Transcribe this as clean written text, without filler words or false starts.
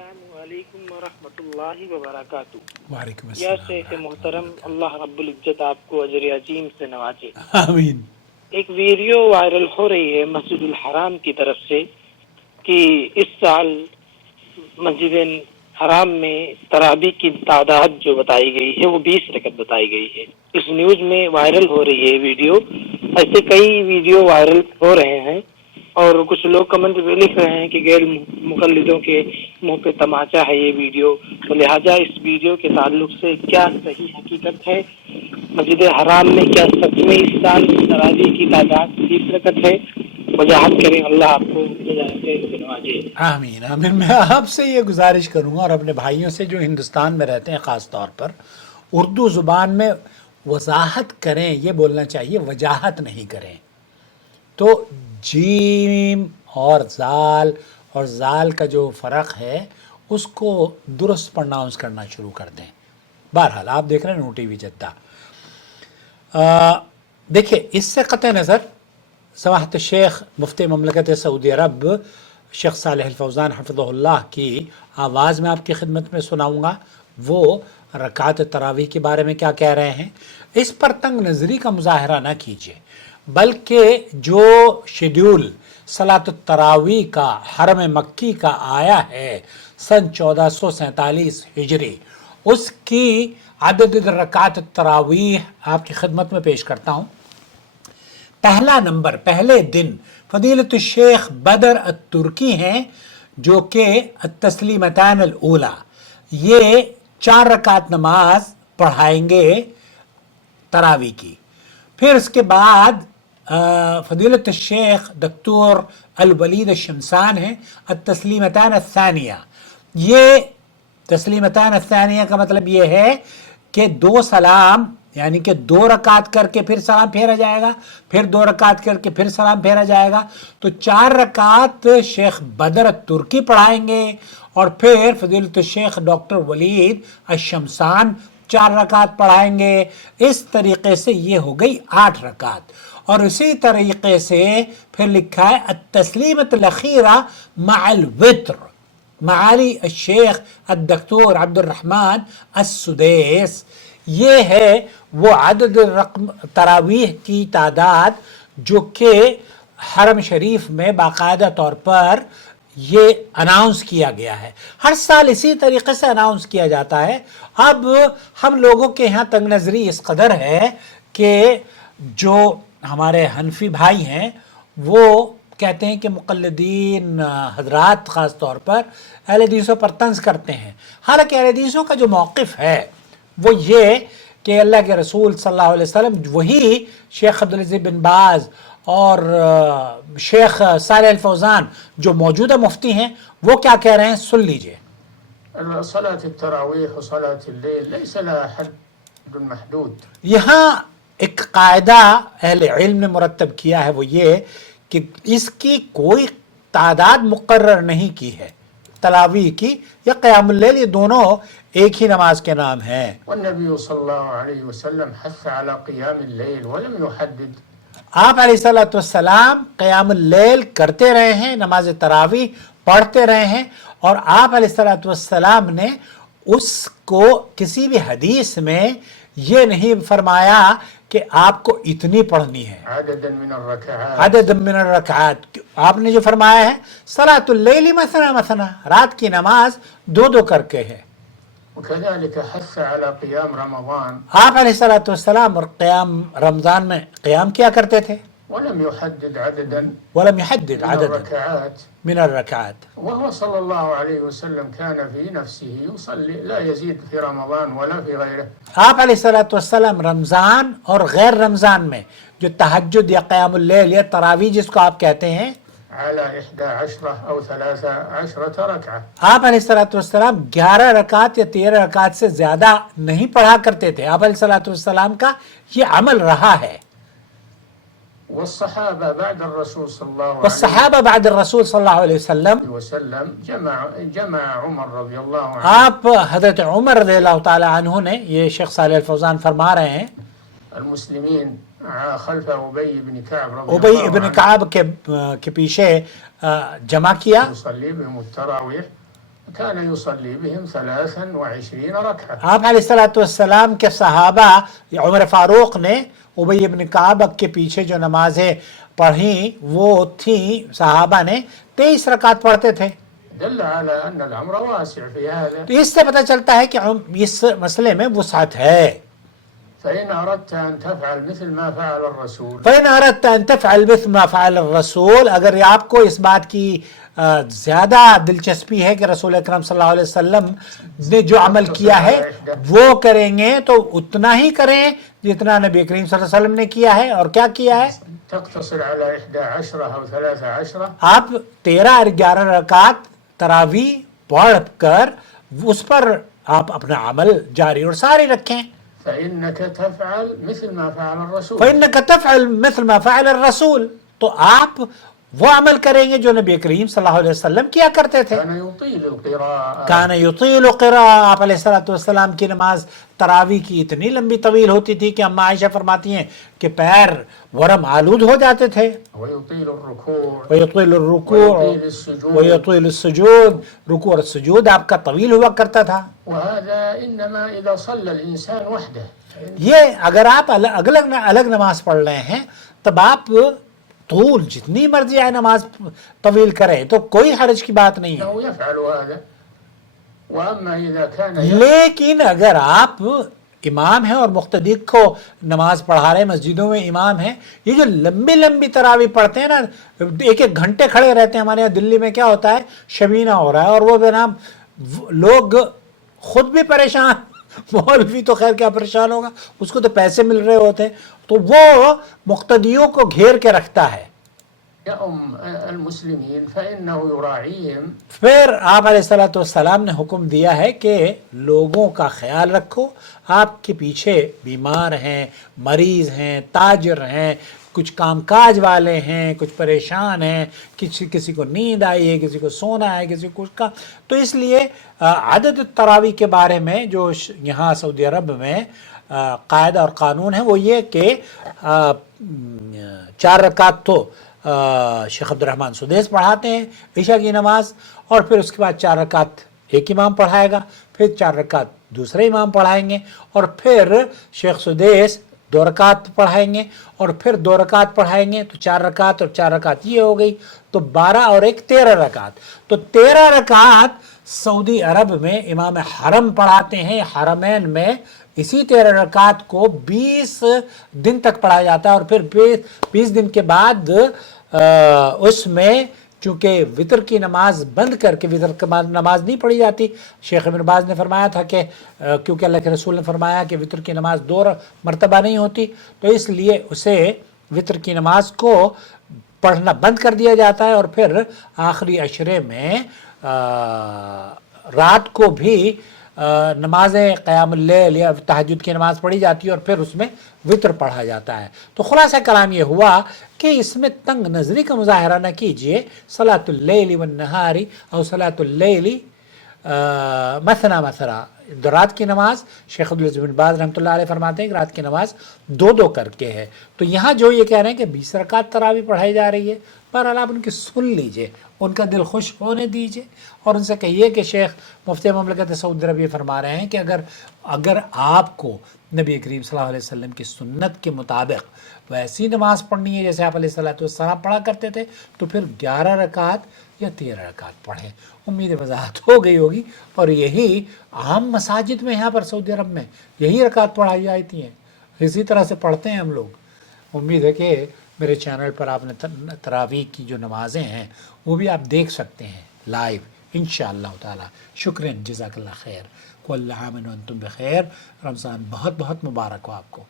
السلام علیکم ورحمۃ اللہ وبرکاتہ۔ وعلیکم یا السلام شیخ ورحمۃ محترم، اللہ اللہ رب العزت آپ کو اجر عظیم سے نوازے۔ وبرکاتہ۔ آمین۔ ایک ویڈیو وائرل ہو رہی ہے مسجد الحرام کی طرف سے کہ اس سال مسجد حرام میں تراویح کی تعداد جو بتائی گئی ہے وہ 20 رکعت بتائی گئی ہے۔ اس نیوز میں وائرل ہو رہی ہے ویڈیو، ایسے کئی ویڈیو وائرل ہو رہے ہیں اور کچھ لوگ کمنٹ بھی لکھ رہے ہیں کہ غیر مقلدوں کے منہ پہ تماچا ہے یہ ویڈیو، تو لہٰذا اس ویڈیو کے تعلق سے کیا صحیح حقیقت ہے؟ مسجد حرام میں کیا سچ میں اس سال تراویح کی تعداد 20 رکعت ہے؟ وضاحت کریں، اللہ آپ کو ہدایت سے نوازے۔ آمین آمین۔ میں آپ سے یہ گزارش کروں گا اور اپنے بھائیوں سے جو ہندوستان میں رہتے ہیں خاص طور پر، اردو زبان میں وضاحت کریں، یہ بولنا چاہیے وجاہت نہیں کریں۔ تو جیم اور زال کا جو فرق ہے اس کو درست پرناؤنس کرنا شروع کر دیں۔ بہرحال آپ دیکھ رہے ہیں نو ٹی وی جدہ۔ دیکھیں، اس سے قطع نظر سماحت الشیخ مفتی مملکت سعودی عرب شیخ صالح الفوزان حفظہ اللہ کی آواز میں آپ کی خدمت میں سناؤں گا، وہ رکعت تراویح کے بارے میں کیا کہہ رہے ہیں۔ اس پر تنگ نظری کا مظاہرہ نہ کیجیے، بلکہ جو شیڈیول صلاۃ التراویح کا حرم مکی کا آیا ہے سن 1447 ہجری، اس کی عدد رکعت التراویح آپ کی خدمت میں پیش کرتا ہوں۔ پہلا نمبر، پہلے دن فضیلت الشیخ بدر الترکی ہیں جو کہ التسلیمتان الاولی، یہ 4 رکعت نماز پڑھائیں گے تراویح کی۔ پھر اس کے بعد فضیلت الشیخ دکتور الولید الشمسان ہیں التسلیمتان الثانیہ۔ یہ تسلیمتان الثانیہ کا مطلب یہ ہے کہ 2 سلام، یعنی کہ 2 رکعت کر کے پھر سلام پھیرا جائے گا، پھر 2 رکعت کر کے پھر سلام پھیرا جائے گا، تو 4 رکعت شیخ بدر الترکی پڑھائیں گے اور پھر فضیلت الشیخ ڈاکٹر ولید الشمسان 4 رکعت پڑھائیں گے۔ اس طریقے سے یہ ہو گئی 8 رکعت، اور اسی طریقے سے پھر لکھا ہے التسلیمۃ الاخیرہ مع الوتر، معالی الشیخ الدکتور عبد الرحمن السدیس۔ یہ ہے وہ عدد رقم تراویح کی تعداد جو کہ حرم شریف میں باقاعدہ طور پر یہ اناؤنس کیا گیا ہے۔ ہر سال اسی طریقے سے اناؤنس کیا جاتا ہے۔ اب ہم لوگوں کے یہاں تنگ نظری اس قدر ہے کہ جو ہمارے حنفی بھائی ہیں وہ کہتے ہیں کہ مقلدین حضرات خاص طور پر اہل حدیثوں پر طنز کرتے ہیں، حالانکہ اہل حدیثوں کا جو موقف ہے وہ یہ کہ اللہ کے رسول صلی اللہ علیہ وسلم، وہی شیخ عبدالعزیز بن باز اور شیخ صالح الفوزان جو موجودہ مفتی ہیں، وہ کیا کہہ رہے ہیں سن لیجئے۔ صلاة التراويح وصلاة الليل ليس لها حد محدود۔ یہاں ایک قاعدہ اہل علم نے مرتب کیا ہے، وہ یہ کہ اس کی کوئی تعداد مقرر نہیں کی ہے، تراویح کی یا قیام اللیل، یہ دونوں ایک ہی نماز کے نام ہیں۔ والنبي صلى الله عليه وسلم حث على قيام الليل ولم يحدد۔ آپ علیہ السلام قیام اللیل کرتے رہے ہیں، نماز تراویح پڑھتے رہے ہیں، اور آپ علیہ السلام نے اس کو کسی بھی حدیث میں یہ نہیں فرمایا کہ آپ کو اتنی پڑھنی ہے، عددا من الركعات، عدد من الرکعات۔ آپ نے جو فرمایا ہے صلاۃ اللیل مثنا مثنا، رات کی نماز 2 کر کے ہے۔ وكذلك حث على قيام رمضان آپ علیہ السلام اور قیام رمضان میں قیام کیا کرتے تھے، ولم يحدد عددا ولم يحدد من عدد الركعات، من الرکعات۔ وهو صلى الله عليه وسلم كان في نفسه يصلي لا يزيد في رمضان ولا في غيره۔ آپ علیہ السلام رمضان اور غیر رمضان میں جو تہجد یا قیام اللیل یا تراویح جس کو آپ کہتے ہیں، على 11 أو 13 ركعة۔ آپ علیہ السلام 11 رکعت یا 13 رکعت سے زیادہ نہیں پڑھا کرتے تھے۔ آپ علیہ السلام کا یہ عمل رہا ہے۔ والصحابة بعد الرسول صلى الله والصحابہ بعد الرسول صلی اللہ علیہ وسلم، عليه وسلم جمع عمر رضي الله عنه، آپ حضرت عمر رضی اللہ تعالی عنہ نے، یہ شیخ صالح الفوزان فرما رہے ہیں، المسلمين خلف أبي بن كعب رضي ابی الله ابن عنه کعب کے پیچھے جمع کیا، يصلي بهم التراويح كان يصلي بهم 23 ركعة. آپ علیہ الصلوۃ والسلام کے صحابہ عمر فاروق نے ابی بن کعب کے پیچھے جو نمازیں پڑھی وہ تھیں صحابہ نے 23 رکعت پڑھتے تھے. دل على أن الأمر واسع في هذا. تو اس سے پتہ چلتا ہے کہ اس مسئلے میں وسعت ہے. فإن أردت أن تفعل مثل ما فعل الرسول فإن أردت أن تفعل مثل ما فعل الرسول، اگر آپ کو اس بات کی زیادہ دلچسپی ہے کہ رسول اکرم صلی اللہ علیہ وسلم نے جو عمل کیا ہے وہ کریں گے تو اتنا ہی کریں جتنا نبی کریم صلی اللہ علیہ وسلم نے کیا ہے. اور کیا کیا ہے؟ تقتصر على 11 أو 13. آپ 13 اور 11 رکعت تراویح پڑھ کر اس پر آپ اپنا عمل جاری اور ساری رکھیں. فإنك تفعل مثل ما فعل الرسول. فإنك تفعل مثل ما فعل الرسول، تو آپ وہ عمل کریں گے جو نبی کریم صلی اللہ علیہ وسلم کیا کرتے تھے. كان يطيل القراءة. کان یطیل قراءة، آپ علیہ الصلوۃ والسلام کی نماز تراویح کی اتنی لمبی طویل ہوتی تھی کہ اما عائشہ فرماتی ہیں کہ پیر ورم آلود ہو جاتے تھے. ويطيل الركوع. ویطیل الرکوع ويطيل السجود. ویطیل السجود، رکوع اور سجود آپ کا طویل ہوا کرتا تھا. وهذا إنما إذا صلى الإنسان وحده. یہ اگر آپ الگ نماز پڑھ رہے ہیں تب آپ طول جتنی مرضی آئے نماز طویل کریں تو کوئی حرج کی بات نہیں ہے. إنه يفعل هذا. وأما إذا كان لیکن اگر آپ امام ہیں اور مقتدی کو نماز پڑھا رہے ہیں، مسجدوں میں امام ہیں، یہ جو لمبی لمبی تراویح پڑھتے ہیں نا، ایک ایک گھنٹے کھڑے رہتے ہیں. ہمارے یہاں دلی میں کیا ہوتا ہے، شبینہ ہو رہا ہے اور وہ جناب لوگ خود بھی پریشان، مولوی تو خیر کیا پریشان ہوگا، اس کو تو پیسے مل رہے ہوتے ہیں، تو وہ مقتدیوں کو گھیر کے رکھتا ہے. يؤم المسلمين فإنه يراعيهم. پھر آپ علیہ الصلوۃ والسلام نے حکم دیا ہے کہ لوگوں کا خیال رکھو. آپ کے پیچھے بیمار ہیں، مریض ہیں، تاجر ہیں، کچھ کام کاج والے ہیں، کچھ پریشان ہیں، کسی کو نیند آئی ہے، کسی کو سونا ہے، کسی کو کچھ کا. تو اس لیے عدد التراویح کے بارے میں جو یہاں سعودی عرب میں قاعدہ اور قانون ہے وہ یہ کہ 4 رکعت تو شیخ عبد الرحمن سدیس پڑھاتے ہیں عشاء کی نماز، اور پھر اس کے بعد 4 رکعت ایک امام پڑھائے گا، پھر 4 رکعت دوسرے امام پڑھائیں گے، اور پھر شیخ سدیس 2 رکعت پڑھائیں گے، اور پھر 2 رکعت پڑھائیں گے. تو 4 رکعت اور 4 رکعت یہ ہو گئی، تو 12 اور 1 13 رکعت. تو 13 رکعت سعودی عرب میں امام حرم پڑھاتے ہیں. حرمین میں اسی 13 رکعت کو 20 دن تک پڑھا جاتا ہے، اور پھر 20 دن کے بعد اس میں چونکہ وطر کی نماز بند کر کے وطر کی نماز نہیں پڑھی جاتی. شیخ ابن باز نے فرمایا تھا کہ کیونکہ اللہ کے رسول نے فرمایا کہ وطر کی نماز 2 مرتبہ نہیں ہوتی، تو اس لیے اسے وطر کی نماز کو پڑھنا بند کر دیا جاتا ہے، اور پھر آخری عشرے میں رات کو بھی نمازیں قیام اللیل یا تہجد کی نماز پڑھی جاتی ہے، اور پھر اس میں وطر پڑھا جاتا ہے. تو خلاصہ کلام یہ ہوا کہ اس میں تنگ نظری کا مظاہرہ نہ کیجئے. صلاۃ اللیل والنہار اور صلاۃ اللیل مثنا مثنا، رات کی نماز شیخ عبدالعزیز بن باز رحمۃ اللہ علیہ فرماتے ہیں کہ رات کی نماز 2 کر کے ہے. تو یہاں جو یہ کہہ رہے ہیں کہ 20 رکعت تراویح پڑھائی جا رہی ہے، بہرحال آپ ان کی سن لیجئے، ان کا دل خوش ہونے دیجئے، اور ان سے کہیے کہ شیخ مفتی مملکت سعودی عرب یہ فرما رہے ہیں کہ اگر آپ کو نبی کریم صلی اللہ علیہ وسلم کی سنت کے مطابق ویسی نماز پڑھنی ہے جیسے آپ علیہ الصلوۃ والسلام پڑھا کرتے تھے، تو پھر 11 رکعت یا 13 رکعت پڑھیں. امید وضاحت ہو گئی ہوگی. اور یہی عام مساجد میں یہاں پر سعودی عرب میں یہی رکعت پڑھائی جاتی ہیں، اسی طرح سے پڑھتے ہیں ہم لوگ. امید ہے کہ میرے چینل پر آپ نے تراویح کی جو نمازیں ہیں وہ بھی آپ دیکھ سکتے ہیں لائیو انشاءاللہ تعالی. شکریہ، جزاک اللہ خیر. کل عام وانتم بخیر. رمضان بہت بہت مبارک ہو آپ کو.